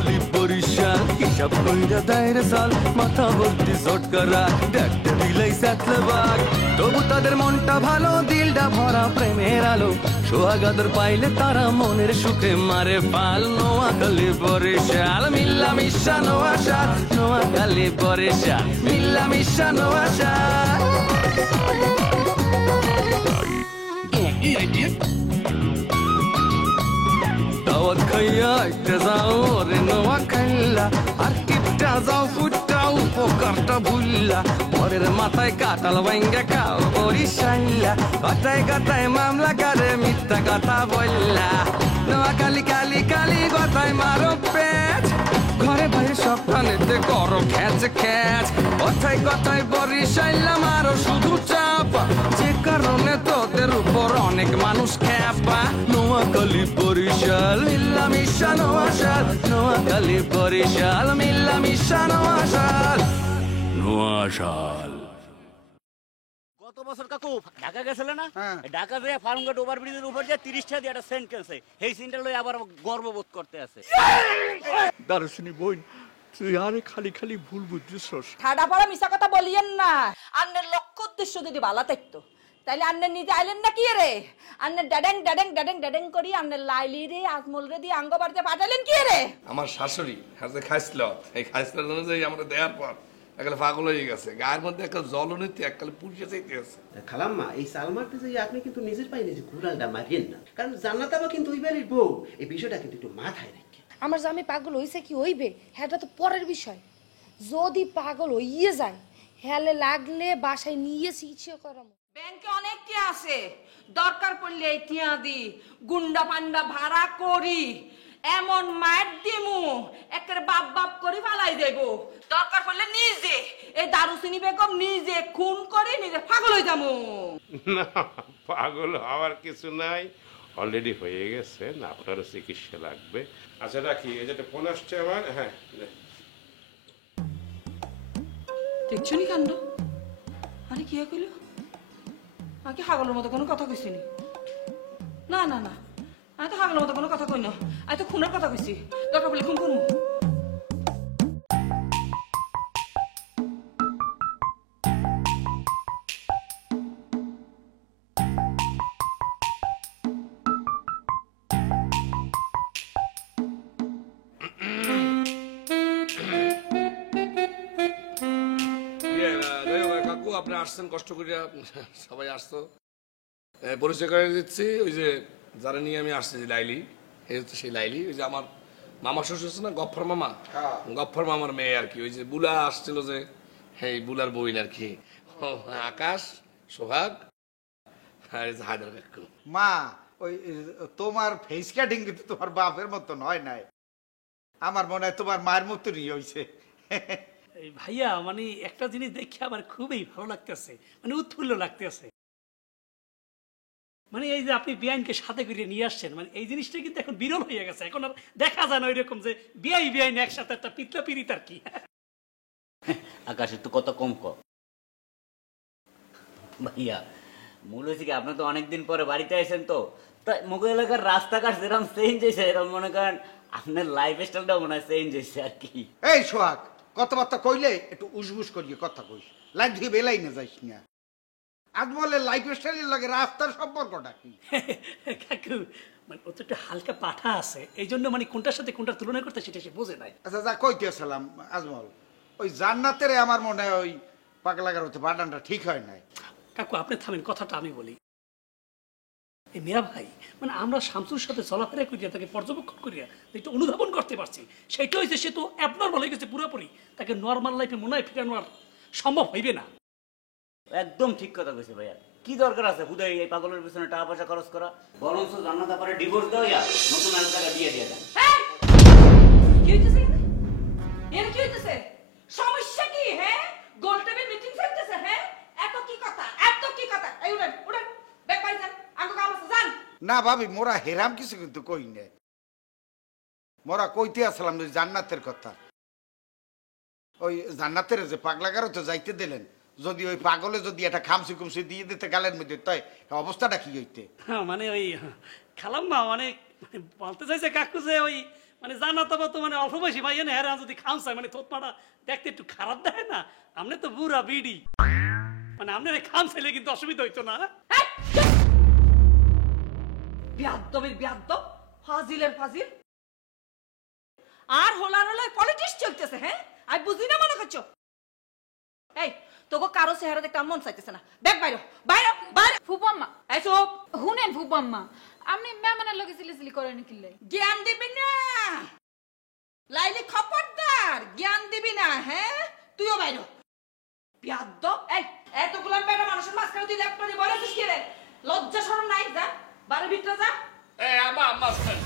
নোয়াখালী বরিশাল হিসাব কইরা দেয় রে সাল মাথা ভর্তি চটকারা দেখতে দিলাই সাতলে বাঘ তবু তাদের মনটা ভালো দিলটা ভরা প্রেমের আলো সোহাগাদর পাইলে তারা মনের সুখে মারে পাল নোয়াখালী বরিশাল মিল্লা মিশা নোয়াশাল নোয়াখালী বরিশাল মিল্লা মিশা নোয়াশাল দাওয়াত খাইয়া একটা যাও রে নোয়াখাইলা আর কিপটা যাও ফুটাও পোকারটা ভুললা পরের মাথায় কাটাল ভাঙ্গা খাও বরিশাইলা কথায় কথায় মামলা করে মিথ্যা কথা বললা নোয়াখালী কালি কালি কথায় মারো পেট ঘরে বাইরে সব প্রাণীতে করো খ্যাচ খ্যাচ কথায় কথায় বরিশাইলা মারো শুধু চাপা যে কারণে তোদের উপর অনেক মানুষ খ্যাপা নোয়াখালী বরিশাল মিল্লা মিশা নোয়াশাল নোয়াখালী বরিশাল মিল্লা মিশা নোয়াশাল নোয়াশাল। গত বছর কাকু ঢাকা গেছিলে না? ঢাকা যেয়ে ফার্মগেট ওভারব্রিজের উপর যে 30 টাকা দিয়ে একটা সেন্ট কিনছে এই সেন্টটা লই আবার গর্ববোধ করতে আছে। দারুচিনি বোন তুই আরে খালি খালি ভুল বুঝছিস। ঠাডা পড়া মিছা কথা বলিয়েন না। আন্নের লক্ষ্য উদ্দেশ্য যদি ভালো থাকতো তাইলে আন্নের নিজে আইলেন না কি রে? আন্নের ড্যাডেং ড্যাডেং ড্যাডেং ড্যাডেং করি আন্নের লাইলি রে আজমল রে দিয়ে আঙ্গ বাড়িতে পাঠালেন কি রে? আমার শাশুড়ি হাতে খাইছিল এই খাইছিলার জন্য যে আমরা দেওয়ার পর একালে পাগল হয়ে গেছে গায়ের মধ্যে একটা জ্বলনীতি এককালে পুড়িয়ে যাইতে আছে। খালাম্মা এই সাল মারতে যাই আপনি কিন্তু নিজের পায়ে নিজে কুড়ালটা মারিয়েন না, কারণ জান্নাত আবার কিন্তু ওই বাড়ির বউ, এই বিষয়টা কিন্তু একটু মাথায় রাখি। আমার জামাই পাগল হইছে কি হইবে হ্যাঁ তো পরের বিষয়, যদি পাগল হইয়ে যায় হেলে লাগলে বাসায় নিয়ে চিকিৎসা করামো। ব্যাংকে অনেক কি আছে, দরকার পড়লে এই টিয়া দি গুন্ডা পান্ডা ভাড়া করি এমন মার দিমু একেবারে বাপ বাপ করে ফালাই দেব। দরকার পড়লে নিজে এই দারুচিনি বেগম নিজে খুন করে নিজে পাগল হয়ে যাবো। না পাগল হওয়ার কিছু নাই, অলরেডি হয়ে গেছে, আপনারও চিকিৎসা লাগবে। আচ্ছা রাখি, এই যেটা ফোন আসছে আমার। হ্যাঁ দেখছো নি কাণ্ড? আরে কি কইল? আগে হাগলের মতো কোনো কথা কইছিনি। না না না, আমি তো হাগলের মতো কোনো কথা কই না, আমি তো খুনের কথা কইছি। দরকার পড়লে খুন করবো। আপনি আসছেন কষ্ট করিয়া, সবাই আসতো, পরিচয় করে দিচ্ছি। ওই যে যারা নিয়ে আমি আসছি যে লাইলি, এই হচ্ছে সেই লাইলি। ওই যে আমার মামা শ্বশুর আছে না গফফর মামা, গফফর মামার মেয়ে আর কি। ওই যে বুলা আসছিল যে এই বুলার বইন আর কি, আকাশ সোহাগ আর হায়দার কাকু। মা ওই তোমার ফেস কাটিং কিন্তু তোমার বাপের মতো নয় নাই, আমার মনে হয় তোমার মায়ের মতনই হয়েছে। ভাইয়া মানে একটা জিনিস দেখে আমার খুবই ভালো লাগতেছে, মানে উৎফুল্ল লাগতেছে। মানে এই যে আপনি বিআইনকে সাথে করে নিয়ে আসছেন, মানে এই জিনিসটা কিন্তু এখন বিরল হয়ে গেছে। এখন আর দেখা যায় না ওইরকম যে বিআইন একসাথে একটা পিতলা পিরিত আর কি। আকাশ একটু কত কম কম ভাইয়া। মূল হয়েছে কি আপনি তো অনেকদিন পরে বাড়িতে আসেন, তো মুঘল এলাকার রাস্তাঘাট যেরকম চেঞ্জ হয়েছে এরকম মনে করেন আপনার লাইফ স্টাইলটাও মনে হয় চেঞ্জ হয়েছে আর কি। এই সোহাগ কথাবার্তা কইলে একটু উসবুস করিয়ে কথা কইস, লাইফ দিয়ে বেলাই না যাইস না। আজ বলে লাইফ স্টাইলের লাগে রাস্তার সম্পর্কটা কি? কাকু মানে ও তো একটু হালকা পাঠা আছে, এই জন্য মানে কোনটার সাথে কোনটার তুলনা করতে সেটা সে বোঝে নাই। আচ্ছা যা কইতেছিলাম আজমল, ওই জান্নাতের আমার মনে হয় ওই পাগলাগার হতে বাটানটা ঠিক হয় নাই। কাকু আপনি থামেন, কথাটা আমি বলি। এই মিয়া ভাই মানে আমরা শামসুর সাথে চলাফেরা করিয়া তাকে পর্যবেক্ষণ করিয়া যেটা অনুধাবন করতে পারছি সেটা হয়েছে সে তো অ্যাবনর্মাল হয়ে গেছে পুরোপুরি। তাকে নর্মাল লাইফে মনে হয় ফিরানো আর সম্ভব হইবে না। একদম ঠিক কথা কইছে ভাইয়া। কি দরকার আছে হুদাই এই পাগলের পিছনে টাকা পয়সা খরচ করা? বরঞ্চ জান্নাত আপারে ডিভোর্স দাও, ইয়া নতুন একটা টাকা দিয়ে দিয়ে দেন। কি হইতেছে এর কি হইতেছে? সমস্যা কি? হ্যাঁ গোল টেবিল মিটিং চলতেছে। হ্যাঁ এত কি কথা, এত কি কথা? এই উড়েন উড়েন ব্যাক বাড়ি যান, আগে কাম আছে যান। না ভাবি মোরা হেরাম কিছু কিন্তু কই না, মোরা কইতে আসলাম যে জান্নাতের কথা। ওই জান্নাতের যে পাগলাগারও তো যাইতে দিলেন, যদি ওই পাগলে যদি একটা খামসি কুমসি দিয়ে দিতে গালের মধ্যে, তাই অবস্থাটা কি হইতে? মানে ওই খালাম্মা মানে বলতে চাইছে কাকু যে ওই মানে জান্নাত আপা তো মানে অল্প বয়সী ভাই না হ্যাঁ যদি খামসায় মানে থোতমাটা দেখতে একটু খারাপ দেখে না, আপনি তো বুড়া বিড়ি, মানে আপনার খামসাইলে কিন্তু অসুবিধা হইতো না। বিয়াদ্দবের বিয়াদ্দব, ফাজিলের ফাজিল, আর হোলার হোলার পলিটিক্স চলতেছে। হ্যাঁ আমি বুঝি না মনে করছো? এই তোকে কারো চেহারা দেখতে মন চাইতেছে না, দেখ বাইরে বাইরে বাইরে। ফুপাম্মা এই চুপ, হুনেন ফুপাম্মা, আপনি মেহমানের লগে সিলিসিলি করেন কিল্লাই? জ্ঞান দিবি না লাইলি, খবরদার জ্ঞান দিবি না। হ্যাঁ তুইও বাইরে বিয়াদ্দব। এই এতগুলো বেটা মানুষের মাঝখানে তুই ল্যাপটপ নিয়ে বলে আছিস কি রে? লজ্জা শরম নাই? যা বাড়ির ভিতরে যা। এই আম্মা শুনেন,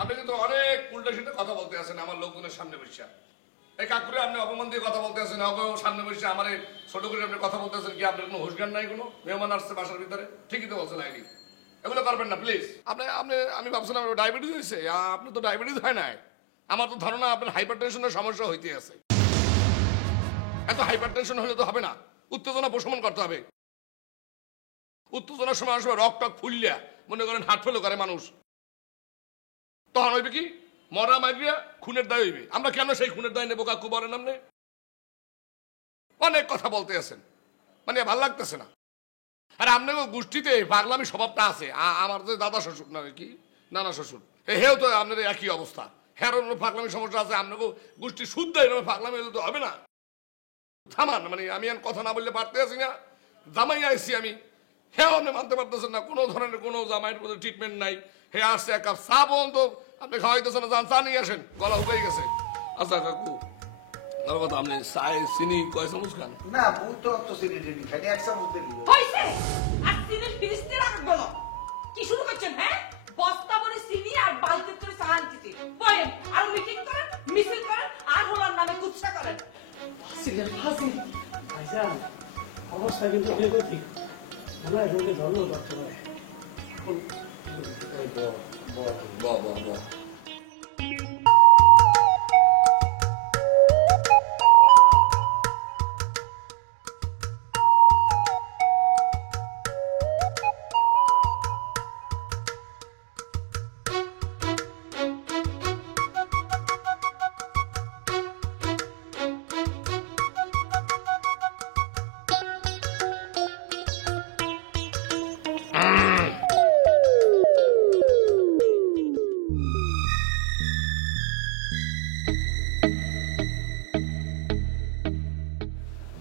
আপনি কিন্তু অনেক উল্টা সিল্টা কথা বলতে আছেন আমার লোকজনের সামনে বসে। এই কাকুরে আপনি অপমান দিয়ে কথা বলতে আছেন, সামনে বসে আমার ছোট করে আপনি কথা বলতে আছেন কি? আপনার কোনো হুঁশজ্ঞান নাই? কোনো মেহমান আসছে বাসার ভিতরে, ঠিকই তো বলছেন আইনি, এগুলো করবেন না প্লিজ। আমি ভাবছিলাম ডায়াবেটিস হয়েছে, আপনি তো ডায়াবেটিস হয় নাই। আমার তো ধারণা আপনার হাইপার টেনশনের সমস্যা হইতে আছে। এত হাইপার টেনশন হলে তো হবে না, উত্তেজনা প্রশমন করতে হবে। উত্তেজনার সময় আসবে রক টক ফুললিয়া মনে করেন হার্ট ফেল করে মানুষ, তখন হইবে কি মরা মাগরিয়া খুনের দায় হইবে। আমরা কেন সেই খুনের দায় নেবো কাকু বলেন? আপনি অনেক কথা বলতে আছেন, মানে ভাল লাগতেছে না। আর আপনার গোষ্ঠীতে পাগলামি স্বভাবটা আছে। আমার যে দাদা শ্বশুর না কি নানা শ্বশুর, হেও তো আপনার একই অবস্থা, হ্যাঁ পাগলামি সমস্যা আছে। আপনাকে গোষ্ঠী শুদ্ধ পাগলামি হলে তো হবে না। থামান, মানে আমি আর কথা না বললে পারতে আছি না। জামাই আইসি আমি, হ্যাঁ আপনি মানতে পারতেছেন না, কোনো ধরনের কোনো জামাইয়ের প্রতি ট্রিটমেন্ট নাই। হে আসছে এক কাপ চা পর্যন্ত আপনি খাওয়াইতেছেন না, যান চা নিয়ে আসেন, গলা হুকাই গেছে। আচ্ছা কাকু কথা, আপনি চায় চিনি কয় চামচ খান? না বহুত তো অত চিনি টিনি খালি এক চামচ দিলি হইছে। আর চিনির ফিরিস্তি রাখবো না। কি শুরু করছেন? হ্যাঁ বস্তা ভরে চিনি আর বালতি করে চা আনতেছি। বলেন আর মিটিং করেন, মিছিল করেন, আর হোলার নামে কুৎসা করেন। ফাজিলের ফাজিল ভাইজান, অবস্থা কিন্তু অনেক ঠিক। আমরা এগুলোকে ধর্ম করতে পারে।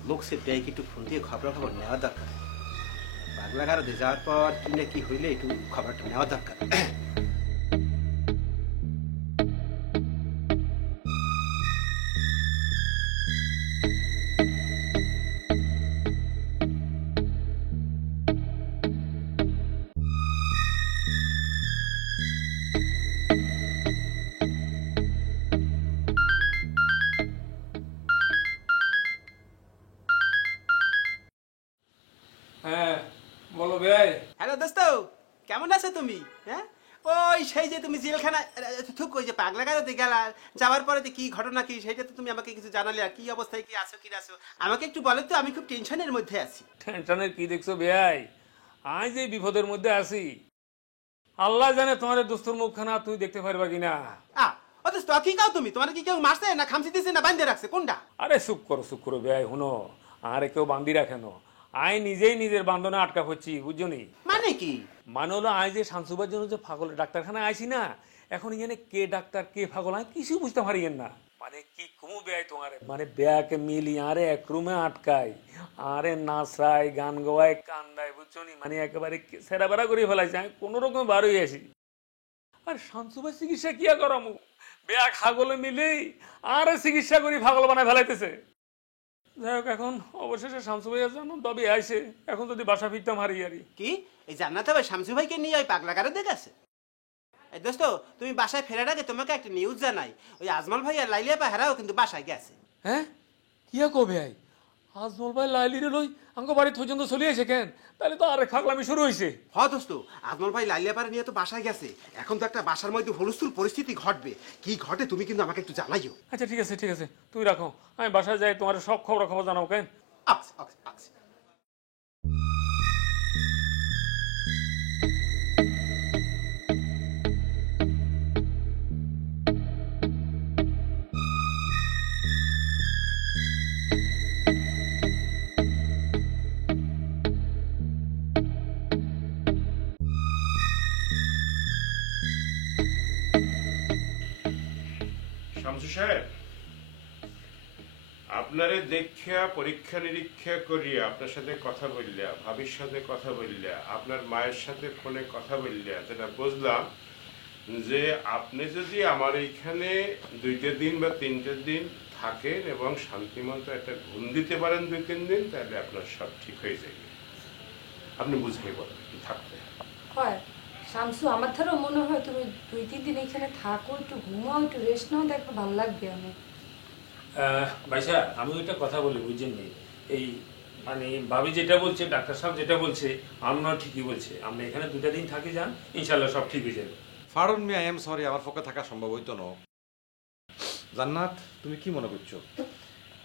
লোকসে ব্যাগ একটু ফোন দিয়ে খবর নেওয়া দরকার। পাগলা গারদে যাওয়ার পর কি না কি হইলে একটু খবরটা নেওয়া দরকার। হ্যাঁ বলো ভাই। হ্যালো দোস্ত, কেমন আছো তুমি? হ্যাঁ ওই সেই যে তুমি জেলখানা থুক ওই যে পাগলা গারদে গেলা, যাওয়ার পরে কি ঘটনা কি সেটা তো তুমি আমাকে কিছু জানালে। আর কি অবস্থায় কি আছো কি আছো আমাকে একটু বলো তো, আমি খুব টেনশনের মধ্যে আছি। টেনশনের কি দেখছো ভাই? আজ এই বিপদের মধ্যে আছি, আল্লাহ জানে তোমার দোস্তর মুখখানা তুই দেখতে পারবা কিনা। ও দোস্ত কি কাও তুমি? তোমার কি কেউ মারছে না খামচি দিছে না বান্ধে রাখছে কোনটা? আরে চুপ করো ভাই, শুনো আরে কেউ বান্ধি রাখে না, আই নিজেই নিজের বান্ধনে আটকা পড়ছি, বুঝছো নি? মানে কি? মানে হলো আই যে শামসুবার জন্য যে পাগলের ডাক্তারখানা আইছি না, এখন এখানে কে ডাক্তার কে পাগল আমি কিছু বুঝতে পারি না। মানে কি কমু বেয়াই তোমার, মানে বেয়াকে মিলি আরে এক রুমে আটকাই, আরে নাচাই গান গাওয়াই কান্দাই, বুঝছো নি? মানে একেবারে সেরা বেড়া করে ফেলাইছে, আমি কোনো রকম বার হয়ে আসি। আর শামসুবার চিকিৎসা কিয়া করামু, বেয়া খাগলে মিলি আরে চিকিৎসা করি পাগল বানায় ফেলাইতেছে। যাই হোক এখন অবশেষে শামসু ভাইয়ের জন্য দবি আইছে, এখন যদি বাসা ফিরতাম হারি আরি। কি এই জান্নাত ভাই শামসু ভাইকে নিয়ে ওই পাগলা গারদে গেছে? এই দোস্ত তুমি বাসায় ফেরার আগে তোমাকে একটা নিউজ জানাই, ওই আজমল ভাই আর লাইলিয়া পা হেরাও কিন্তু বাসায় গেছে। হ্যাঁ কিয়া কবে আই আজমল ভাই লাইলি রে লই আঙ্গ বাড়ি পর্যন্ত চলে আসে কেন? তাহলে তো আরেক ফাগলামি শুরু হয়েছে। হ দোস্ত, আজমল ভাই লাইলিয়া পারে নিয়ে তো বাসায় গেছে, এখন তো একটা বাসার মধ্যে হুলস্থুল পরিস্থিতি ঘটবে। কি ঘটে তুমি কিন্তু আমাকে একটু জানাইও। আচ্ছা ঠিক আছে তুই রাখো, আমি বাসায় যাই, তোমার সব খবর জানাও কেন। আচ্ছা আচ্ছা আচ্ছা। শামসু সাহেব, আপনারে দেখা পরীক্ষা নিরীক্ষা করিয়া আপনার সাথে কথা বললিয়া, ভাবির সাথে কথা বললিয়া, আপনার মায়ের সাথে ফোনে কথা বললিয়া, যেটা বুঝলাম যে আপনি যদি আমার এইখানে 2 দিন বা 3 দিন থাকেন এবং শান্তিমতো একটা ঘুম দিতে পারেন 2-3 দিন, তাহলে আপনার সব ঠিক হয়ে যাবে। আপনি বুঝেই বলেন কি থাকতে হয় শামসু, আমার ধারও মনে হয় তুমি 2-3 দিন এখানে থাকো, একটু ঘুমাও, একটু রেস্ট নাও, দেখো ভালো লাগবে আমার। ভাইসা আমি ওইটা কথা বলি, বুঝছেন নি? এই মানে ভাবি যেটা বলছে, ডাক্তার সাহেব যেটা বলছে, আমরা ঠিকই বলছে। আমরা এখানে 2 দিন থাকি যান, ইনশাল্লাহ সব ঠিক হয়ে যাবে। ফারুন মিয়া, আই এম সরি, আমার পক্ষে থাকা সম্ভব হইতো না। জান্নাত, তুমি কি মনে করছো?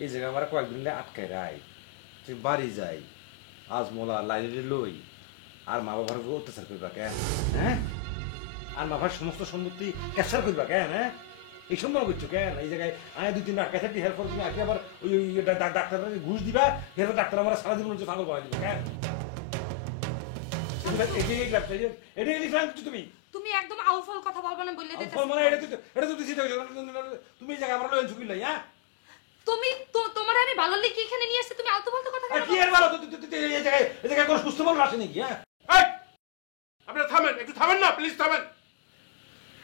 এই জায়গায় আমার কয়েকদিন আটকায় রাই, তুই বাড়ি যাই, আজ মোলা লাইব্রেরি লই, আর মা বাবার উপর অত্যাচার করবা কেন? হ্যাঁ, আর মা বাবার সমস্ত সম্পত্তি ক্যাপচার করবা কেন? হ্যাঁ, এই সব মনে করছো কেন? এই জায়গায় আমি 2-3 আটকায় থাকি, হেল্প তুমি আগে আবার ওই ডাক্তার ঘুষ দিবা, এরপর ডাক্তার আমার সারাদিন হচ্ছে পাগল বানাই দিবা কেন? তুমি তুমি একদম আউলফল কথা বলবে না বললে দিতে। তুমি এই জায়গায় আমার লয়েন ঝুঁকি নাই। হ্যাঁ, তুমি তোমার আমি ভালো লিখি এখানে নিয়ে আসছে, তুমি আলতু ফালতু কথা কেন কি আর ভালো? এই জায়গায় কোনো সুস্থ মানুষ আসে নাকি? হ্যাঁ, আপনারা থামেন, একটু থামেন না, প্লিজ থামেন।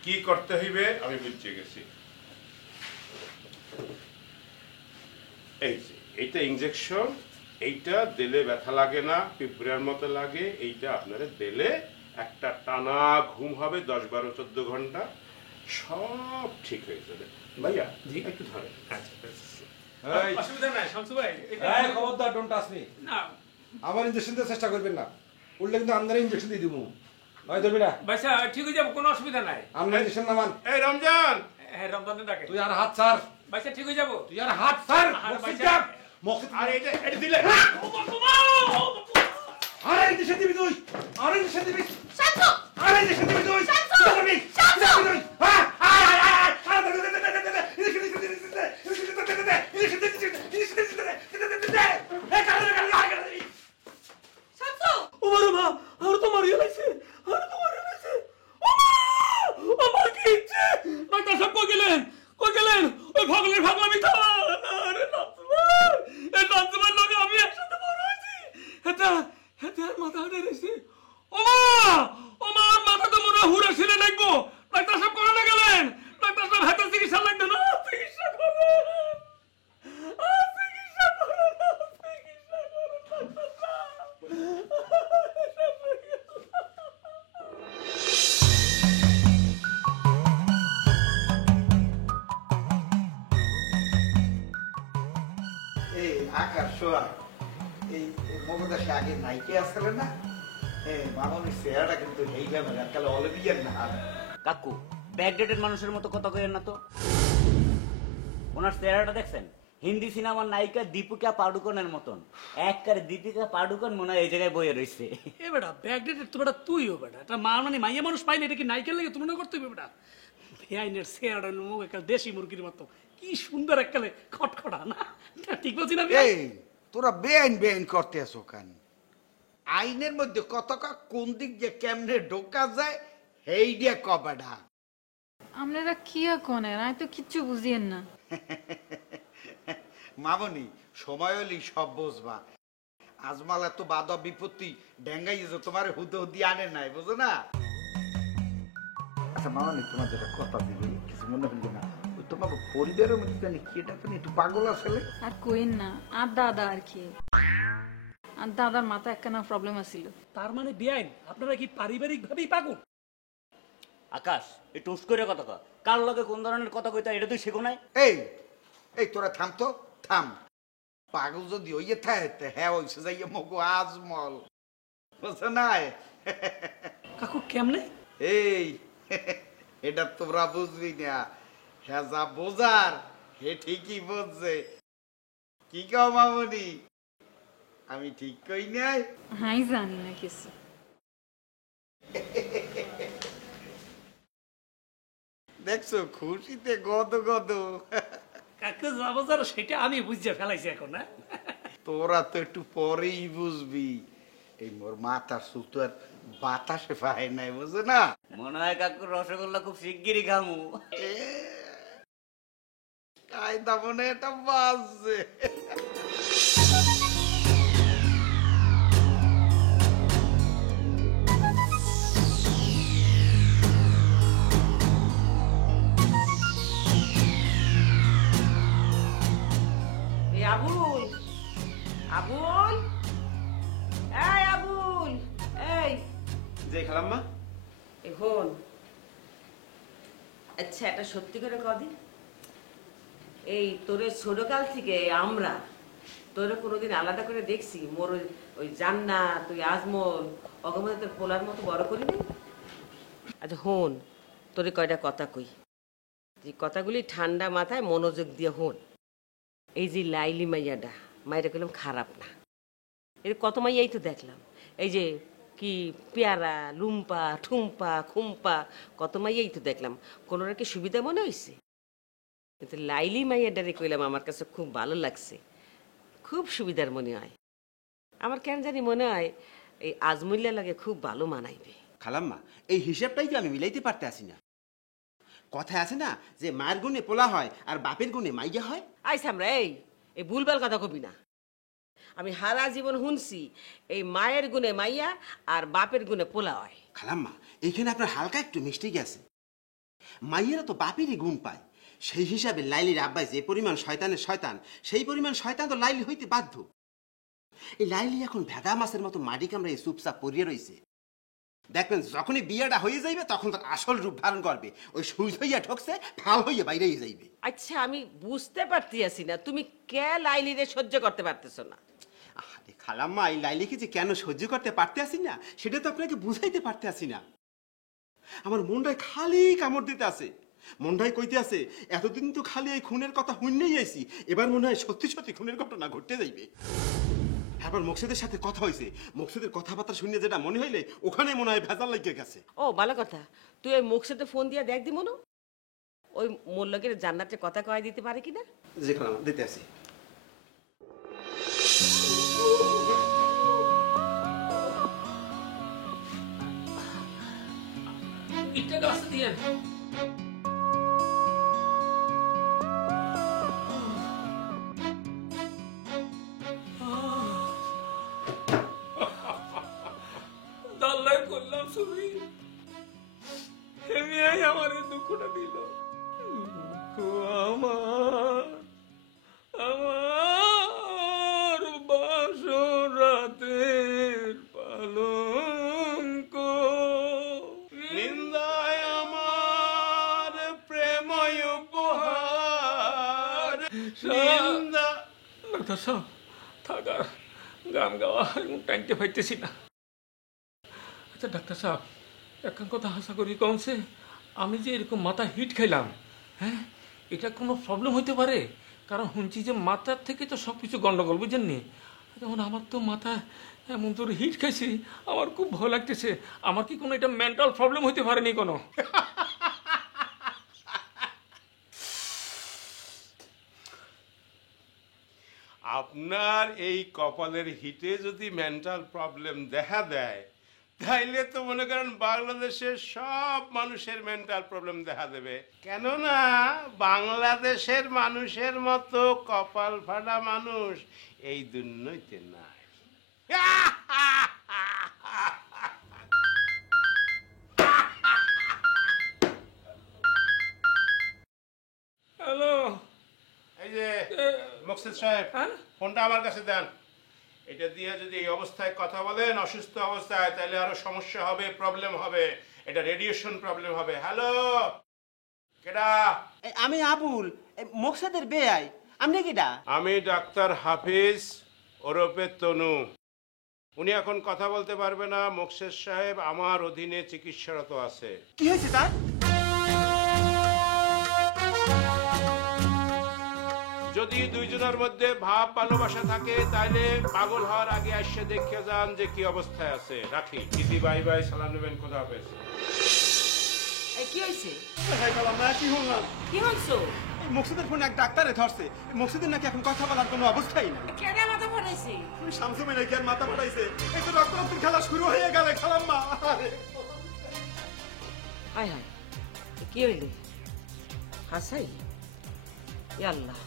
কি করতে হইবে আমি বুঝে গেছি। এই যে এইটা ইনজেকশন, এইটা দিলে ব্যথা লাগে না, পিঁপড়ার মতো লাগে। এইটা আপনারা দিলে একটা টানা ঘুম হবে 10-12-14 ঘন্টা, সব ঠিক হয়ে যাবে। ভাইয়া জি একটু ধরেন। অসুবিধা নাই শামসু ভাই। খবরদার, ডোন্ট টাচ মি। না, আমার ইনজেকশন দিতে চেষ্টা করবেন না, উল্লে কিন্তু আপনারা ইনজেকশন দিয়ে দিব। নয় ধরবি না ভাইসা, ঠিক হয়ে যাবো, কোনো অসুবিধা নাই। আপনার ইনজেকশন নামান। এই রমজান, হ্যাঁ রমজানের ডাকে। তুই আর হাত ছাড়। ভাইসা ঠিক হয়ে যাবো। তুই আর হাত ছাড়। আর এটা দিলে আরে ইনজেকশন দিবি তুই, আরে ইনজেকশন দিবি। শামসু, আরে ইনজেকশন দিবি তুই। শামসু, শামসু, হ্যাঁ, আকাশ শোয়া এই মমতাসে আগে নাইকে আসলে না, মামনির চেহারাটা কিন্তু এই ব্যাপারে আজকাল অলিভিয়ার না। কাকু ব্যাকডেটেড মানুষের মতো কথা কইেন না তো। ওনার চেহারাটা দেখছেন? হিন্দি সিনেমার নায়িকা দীপিকা পাডুকোনের মতন। একবারে দীপিকা পাডুকোন মনে হয় এই জায়গায় বইয়ে রয়েছে। এ বেটা ব্যাকডেটেড তো বেটা তুইও বেটা, এটা মা মানে মাইয়া মানুষ পাইলে এটা কি নাইকেল লাগে তুমি না করতে হবে বেটা। বেআইনের চেহারা মুখ একটা দেশি মুরগির মতো, কি সুন্দর এককালে খটখটা না, ঠিক বলছি না? এই তোরা বেআইন বেআইন করতে আসো কেন? আইনের মধ্যে কতকা কোন দিক যে কেমনে ঢোকা যায় এই দিয়ে কবাডা। আপনারা কি কোনে আমি তো কিচ্ছু বুঝিয়েন না। মামনি সময় হলেই সব বুঝবা। আজমাল এত বাধা বিপত্তি ডেঙ্গাই যে তোমার হুদি আনে নাই, বুঝো না? আচ্ছা মামনি, তোমার যেটা কথা দিবে কিছু মনে হইল না, তোমার পরিবারের মধ্যে জানি কি এটা একটু পাগল আসলে। আর কইন না, আর দাদা আর কি, আর দাদার মাথা একখানা প্রবলেম আছিল। তার মানে বেআইন আপনারা কি পারিবারিক ভাবেই পাগল? আকাশ একটু উস করে কথা কয়, কার লগে কোন ধরনের কথা কইতা এটা তুই শেখো নাই? এই এই তোরা থাম তো, থাম। পাগল যদি ওই থাকে হ্যাঁ ওইসে যাইয়ে মগো আজমল, বুঝছো না? কাকু কেমনে? এই এটা তোমরা বুঝবি না, হ্যাঁ যা বোঝার হে ঠিকই বুঝছে। কি কও মামনি, আমি ঠিক কই নাই? হ্যাঁ জানি না কিছু। দেখছো খুশিতে গদ গদ। কাকু যাবো যারা সেটা আমি বুঝতে ফেলাইছি এখন। না তোরা তো একটু পরেই বুঝবি, এই মোর মাথার সুতো আর বাতাসে পায় নাই, বুঝো না? মনে হয় কাকুর রসগোল্লা খুব শিগগিরই খামু। ফায়দা মনে এটা বাজছে। এই আবুল, আবুল, এই আবুল, এই যে খালাম্মা এখন আচ্ছা এটা সত্যি করে কদি, এই তোরে ছোটকাল থেকে আমরা তোরে কোনোদিন আলাদা করে দেখছি? মোর ওই জান্নাত তুই আজমল অগমনে তোর পোলার মতো বড় করিনি? আচ্ছা হন, তোরে কয়টা কথা কই, যে কথাগুলি ঠান্ডা মাথায় মনোযোগ দিয়ে হন। এই যে লাইলি মাইয়াটা, মাইটা কইলাম খারাপ না, এর কত মাইয়াই তো দেখলাম, এই যে কি পেয়ারা, লুম্পা, ঠুম্পা, খুম্পা, কত মাইয়াই তো দেখলাম, কোনোটা কি সুবিধা মনে হয়েছে? কিন্তু লাইলি মাইয়াটারে কইলাম আমার কাছে খুব ভালো লাগছে, খুব সুবিধার মনে হয়। আমার কেন জানি মনে হয় এই আজমুল্লা লাগে খুব ভালো মানাইবে। খালাম্মা এই হিসাবটাই তো আমি মিলাইতে পারতে আসি না। কথায় আছে না যে মায়ের গুণে পোলা হয় আর বাপের গুণে মাইয়া হয়। আইস আমরা এই এই ভুলভাল কথা কবি না। আমি হারা জীবন শুনছি এই মায়ের গুণে মাইয়া আর বাপের গুণে পোলা হয়। খালাম্মা এইখানে আপনার হালকা একটু মিস্টেক আছে। মাইয়েরা তো বাপেরই গুণ পায়, সেই হিসাবে লাইলির আব্বাই যে পরিমাণ শয়তানের শয়তান, সেই পরিমাণ শয়তান তো লাইলি হইতে বাধ্য। এই লাইলি এখন ভেদা মাছের মতো মাটি কামড়ে চুপচাপ পড়িয়ে রয়েছে। দেখবেন যখনই বিয়েটা হয়ে যাইবে তখন তার আসল রূপ ধারণ করবে, ওই সুই হইয়া ঠকছে ফাল হইয়া বাইরে যাইবে। আচ্ছা আমি বুঝতে পারতি আছি না তুমি কে লাইলিরে সহ্য করতে পারতেছো না। আরে খালাম্মা এই লাইলিকে যে কেন সহ্য করতে পারতে আসি না সেটা তো আপনাকে বুঝাইতে পারতে আসি না। আমার মনটায় খালি কামড় দিতে আছে, মনটায় কইতে আছে এতদিন তো খালি এই খুনের কথা শুনলেই আইছি, এবার মনে হয় সত্যি সত্যি খুনের ঘটনা ঘটতে যাইবে। এবার মকসুদের সাথে কথা হয়েছে, মকসুদের কথাবার্তা শুনে যেটা মনে হইলে ওখানে মনে হয় ভেজাল লেগে গেছে। ও ভালো কথা, তুই ওই মুখসাতে ফোন দিয়া দেখ দি মনো ওই মোল্লকের জান্নাতে কথা কয় দিতে পারে কিনা। জি খালাম্মা দিতে আসি। ইটটা গাছ দিয়ে দাল্লাই করলাম ছবি, হেমিয়াই আমার এই দুঃখটা দিল। আমার আমার বাসরাতের পালঙ্ক, নিন্দায় আমার প্রেময় উপহার, নিন্দা। ডাক্তার সাহেব থাকার গান গাওয়া টাইমতে পাইতেছি না। আচ্ছা ডাক্তার সাহেব একখান কথা আশা করি কমছে, আমি যে এরকম মাথা হিট খাইলাম, হ্যাঁ এটা কোনো প্রবলেম হইতে পারে? কারণ শুনছি যে মাথার থেকে তো সব কিছু গন্ডগোল, বুঝেননি? যেমন আমার তো মাথা এমন তোর হিট খাইছি, আমার খুব ভয় লাগতেছে। আমার কি কোনো এটা মেন্টাল প্রবলেম হইতে পারেনি কোনো? আপনার এই কপালের হিটে যদি মেন্টাল প্রবলেম দেখা দেয় তাইলে তো মনে করেন বাংলাদেশের সব মানুষের মেন্টাল প্রবলেম দেখা দেবে। কেননা বাংলাদেশের মানুষের মতো কপাল ফাটা মানুষ এই দুনিয়াতে নাই। হ্যালো, এই যে মকসুদ সাহেব ফোনটা আমার কাছে দেন। এটা দিয়ে যদি এই অবস্থায় কথা বলেন অসুস্থ অবস্থায় তাহলে আরো সমস্যা হবে, প্রবলেম হবে, এটা রেডিয়েশন প্রবলেম হবে। হ্যালো কেডা? আমি আবুল, মকসুদের বেয়াই। আপনি কিডা? আমি ডাক্তার হাফিজ ওরফে তনু। উনি এখন কথা বলতে পারবে না, মকসুদ সাহেব আমার অধীনে চিকিৎসারত আছে। কি হয়েছে তার? যদি দুইজনের মধ্যে ভাব ভালোবাসা থাকে তাহলে পাগল হওয়ার আগে এসে দেখে যান যে কি অবস্থায় আছে। রাখি, ইতি বাই বাই, সালাম নেবেন, খোদা হাফেজ। কি হয়েছে? কি হলাম? কি হয়েছে? মকসুদের ফোন এক ডাক্তারে ধরছে, মকসুদের নাকি এখন কথা বলার কোনো অবস্থাই নেই। কেডা মাথা ফাটাইছে? শামসু মেনে কি আর মাথা ফাটাইছে? এই তো রক্তারক্তির খেলা শুরু হয়ে গেল খালাম্মা। হায় হায় কি হইলে? হাসাই আল্লাহ।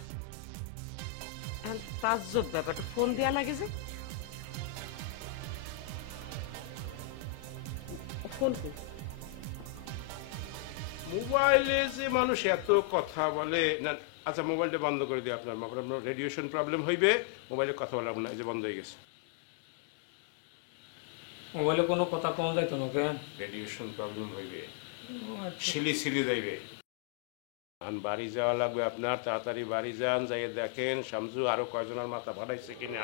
তাজ্জব ব্যাপারটা, ফোন দেয়া লাগে যে ফোন কই? মোবাইলে যে মানুষ এত কথা বলে না। আচ্ছা মোবাইলটা বন্ধ করে দিই, আপনার আপনার রেডিয়েশন প্রবলেম হইবে, মোবাইলে কথা বলা না, এই যে বন্ধ হয়ে গেছে। মোবাইলে কোনো কথা কম যাইতো না কেন? রেডিয়েশন প্রবলেম হইবে, সিলি সিলি যাইবে। বাড়ি যাওয়া লাগবে আপনার, তাড়াতাড়ি বাড়ি যান, যাইয়ে দেখেন শামসু আরো কয়জনের মাথা ফাটাইছে কিনা।